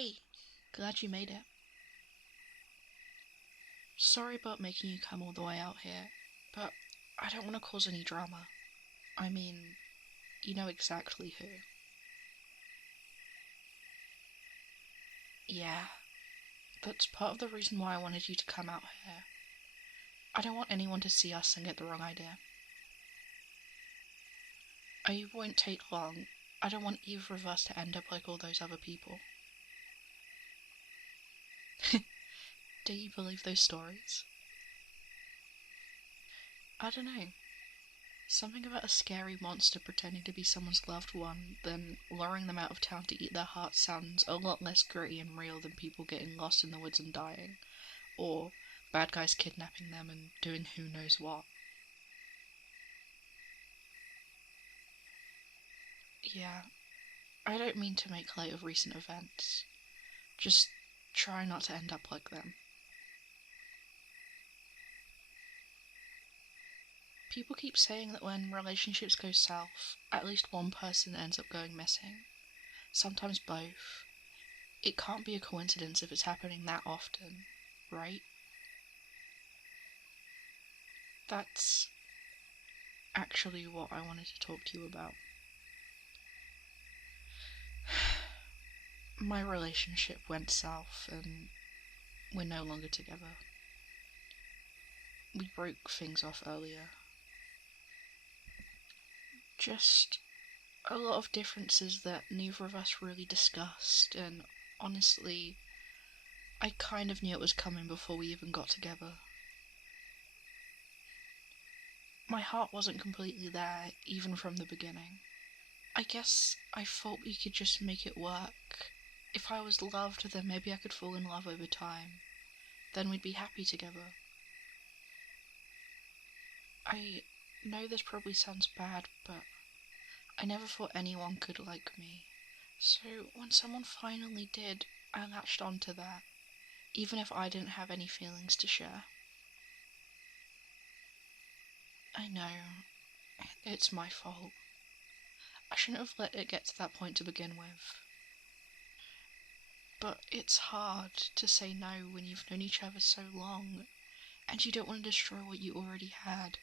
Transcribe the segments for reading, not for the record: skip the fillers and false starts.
Hey, glad you made it. Sorry about making you come all the way out here, but I don't want to cause any drama. I mean, you know exactly who. Yeah, that's part of the reason why I wanted you to come out here. I don't want anyone to see us and get the wrong idea. I won't take long. I don't want either of us to end up like all those other people. Do you believe those stories? I don't know. Something about a scary monster pretending to be someone's loved one, then luring them out of town to eat their heart sounds a lot less gritty and real than people getting lost in the woods and dying, or bad guys kidnapping them and doing who knows what. Yeah, I don't mean to make light of recent events. Just try not to end up like them. People keep saying that when relationships go south, at least one person ends up going missing. Sometimes both. It can't be a coincidence if it's happening that often, right? That's actually what I wanted to talk to you about. My relationship went south and we're no longer together. We broke things off earlier. Just a lot of differences that neither of us really discussed, and honestly, I kind of knew it was coming before we even got together. My heart wasn't completely there, even from the beginning. I guess I thought we could just make it work. If I was loved, then maybe I could fall in love over time. Then we'd be happy together. I know this probably sounds bad, but I never thought anyone could like me. So when someone finally did, I latched onto that, even if I didn't have any feelings to share. I know, it's my fault. I shouldn't have let it get to that point to begin with. But it's hard to say no when you've known each other so long, and you don't want to destroy what you already had.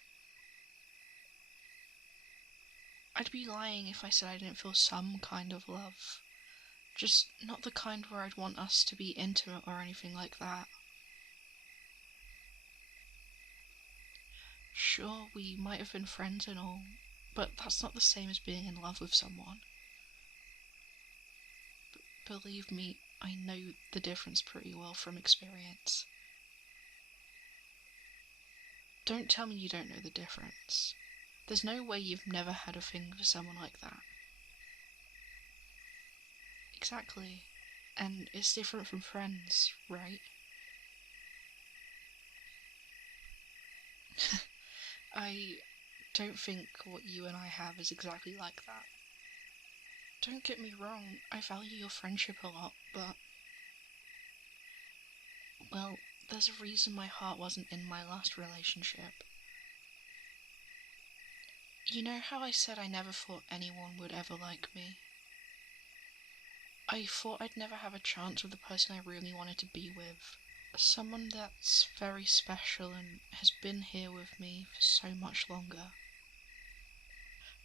I'd be lying if I said I didn't feel some kind of love. Just not the kind where I'd want us to be intimate or anything like that. Sure, we might have been friends and all, but that's not the same as being in love with someone. Believe me, I know the difference pretty well from experience. Don't tell me you don't know the difference. There's no way you've never had a thing for someone like that. Exactly. And it's different from friends, right? I don't think what you and I have is exactly like that. Don't get me wrong, I value your friendship a lot, but... well, there's a reason my heart wasn't in my last relationship. You know how I said I never thought anyone would ever like me? I thought I'd never have a chance with the person I really wanted to be with. Someone that's very special and has been here with me for so much longer.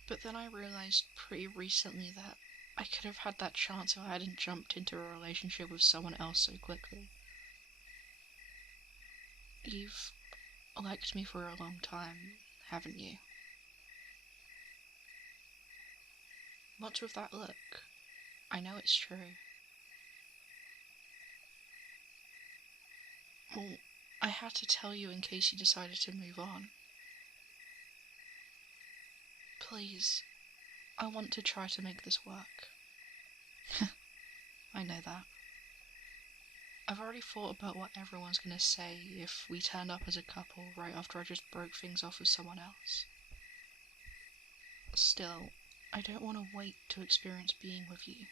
But then I realised pretty recently that I could have had that chance if I hadn't jumped into a relationship with someone else so quickly. You've liked me for a long time, haven't you? What's with that look? I know it's true. Well, I had to tell you in case you decided to move on. Please, I want to try to make this work. I know that. I've already thought about what everyone's gonna say if we turned up as a couple right after I just broke things off with someone else. Still, I don't want to wait to experience being with you.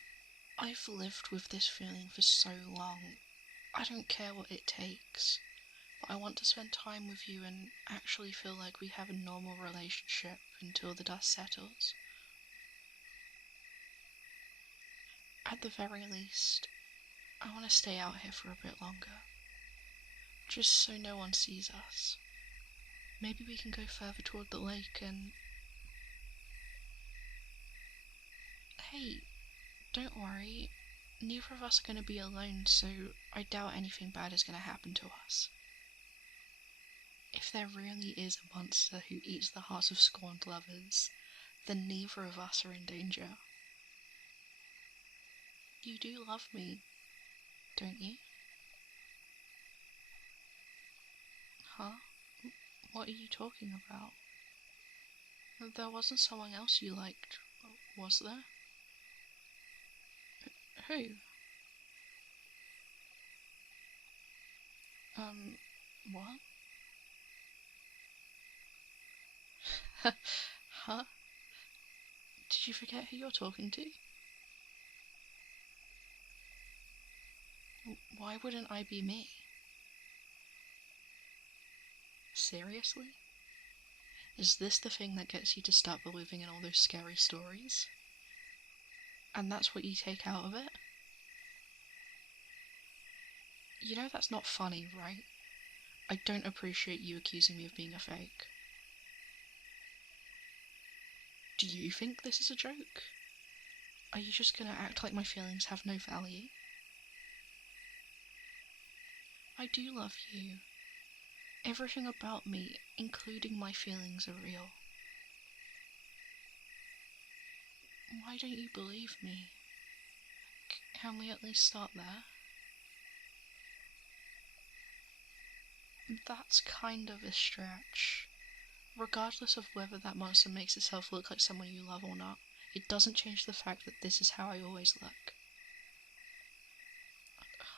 I've lived with this feeling for so long. I don't care what it takes, but I want to spend time with you and actually feel like we have a normal relationship until the dust settles. At the very least, to stay out here for a bit longer. Just so no one sees us. Maybe we can go further toward the lake and... Hey, don't worry. Neither of us are going to be alone, so I doubt anything bad is going to happen to us. If there really is a monster who eats the hearts of scorned lovers, then neither of us are in danger. You do love me, don't you? Huh? What are you talking about? There wasn't someone else you liked, was there? Who? What? Huh? Did you forget who you're talking to? Why wouldn't I be me? Seriously? Is this the thing that gets you to start believing in all those scary stories? And that's what you take out of it? You know that's not funny, right? I don't appreciate you accusing me of being a fake. Do you think this is a joke? Are you just gonna act like my feelings have no value? I do love you. Everything about me, including my feelings, are real. Why don't you believe me? Can we at least start there? That's kind of a stretch. Regardless of whether that monster makes itself look like someone you love or not, it doesn't change the fact that this is how I always look.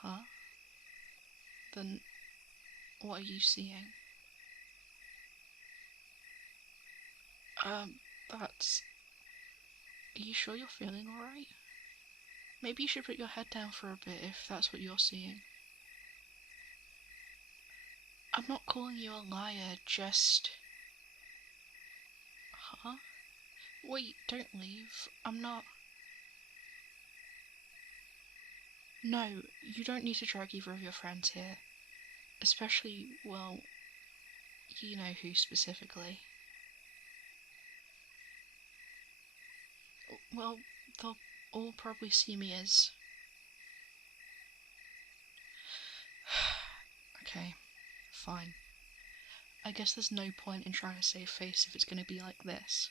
Huh? Then what are you seeing? That's... Are you sure you're feeling alright? Maybe you should put your head down for a bit if that's what you're seeing. I'm not calling you a liar, just... Huh? Wait, don't leave. I'm not... No, you don't need to drag either of your friends here. Especially, well, you know who specifically. Well, they'll all probably see me as... Okay, fine. I guess there's no point in trying to save face if it's going to be like this.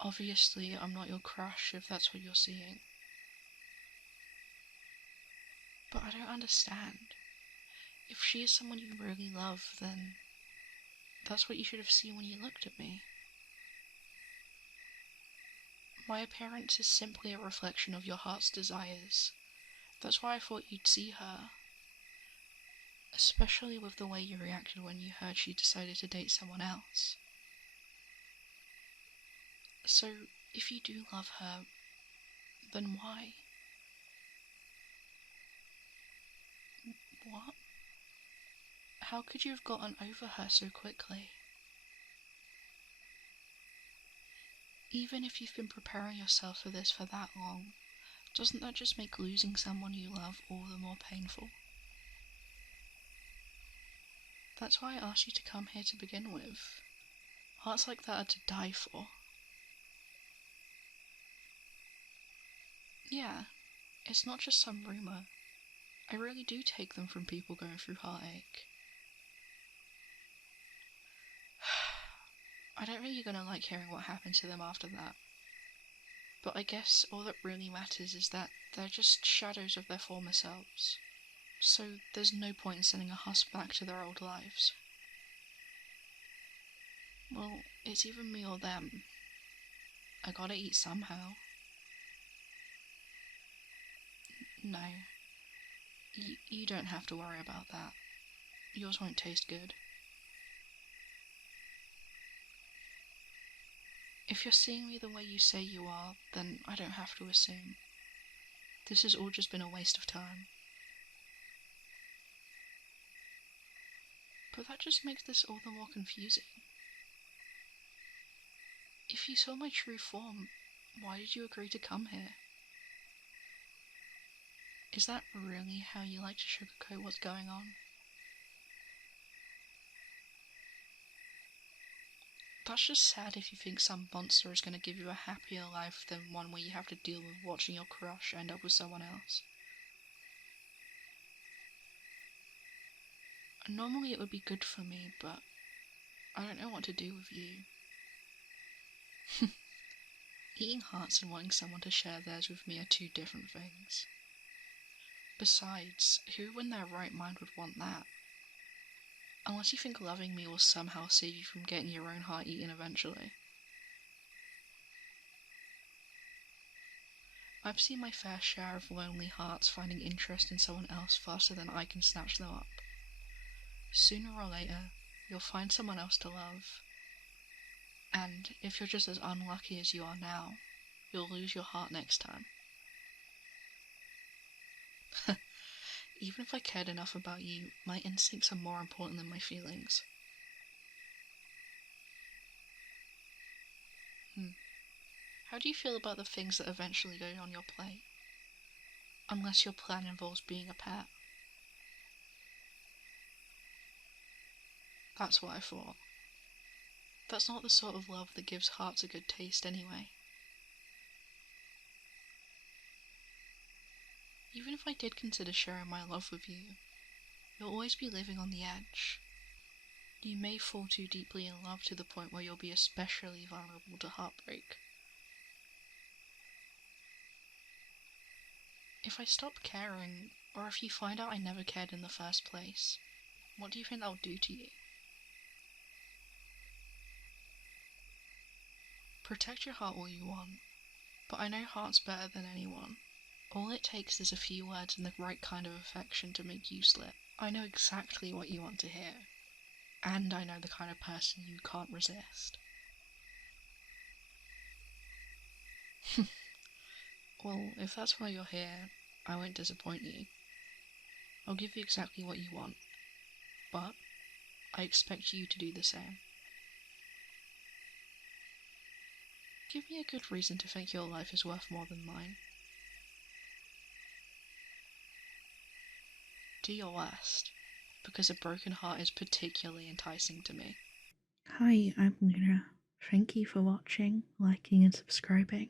Obviously, I'm not your crush if that's what you're seeing. But I don't understand. If she is someone you really love, then that's what you should have seen when you looked at me. My appearance is simply a reflection of your heart's desires. That's why I thought you'd see her. Especially with the way you reacted when you heard she decided to date someone else. So, if you do love her, then why? What? How could you have gotten over her so quickly? Even if you've been preparing yourself for this for that long, doesn't that just make losing someone you love all the more painful? That's why I asked you to come here to begin with. Hearts like that are to die for. Yeah, it's not just some rumour. I really do take them from people going through heartache. I don't think you're gonna like hearing what happened to them after that. But I guess all that really matters is that they're just shadows of their former selves. So there's no point in sending a husk back to their old lives. Well, it's either me or them. I gotta eat somehow. No. You don't have to worry about that. Yours won't taste good. If you're seeing me the way you say you are, then I don't have to assume. This has all just been a waste of time. But that just makes this all the more confusing. If you saw my true form, why did you agree to come here? Is that really how you like to sugarcoat what's going on? That's just sad if you think some monster is going to give you a happier life than one where you have to deal with watching your crush end up with someone else. Normally it would be good for me, but I don't know what to do with you. Eating hearts and wanting someone to share theirs with me are two different things. Besides, who in their right mind would want that? Unless you think loving me will somehow save you from getting your own heart eaten eventually. I've seen my fair share of lonely hearts finding interest in someone else faster than I can snatch them up. Sooner or later, you'll find someone else to love. And if you're just as unlucky as you are now, you'll lose your heart next time. Even if I cared enough about you, my instincts are more important than my feelings. How do you feel about the things that eventually go on your plate? Unless your plan involves being a pet. That's what I thought. That's not the sort of love that gives hearts a good taste anyway. Even if I did consider sharing my love with you, you'll always be living on the edge. You may fall too deeply in love to the point where you'll be especially vulnerable to heartbreak. If I stop caring, or if you find out I never cared in the first place, what do you think that'll do to you? Protect your heart all you want, but I know hearts better than anyone. All it takes is a few words and the right kind of affection to make you slip. I know exactly what you want to hear, and I know the kind of person you can't resist. Well, if that's why you're here, I won't disappoint you. I'll give you exactly what you want, but I expect you to do the same. Give me a good reason to think your life is worth more than mine. Do your worst, because a broken heart is particularly enticing to me. Hi, I'm Luna. Thank you for watching, liking and subscribing.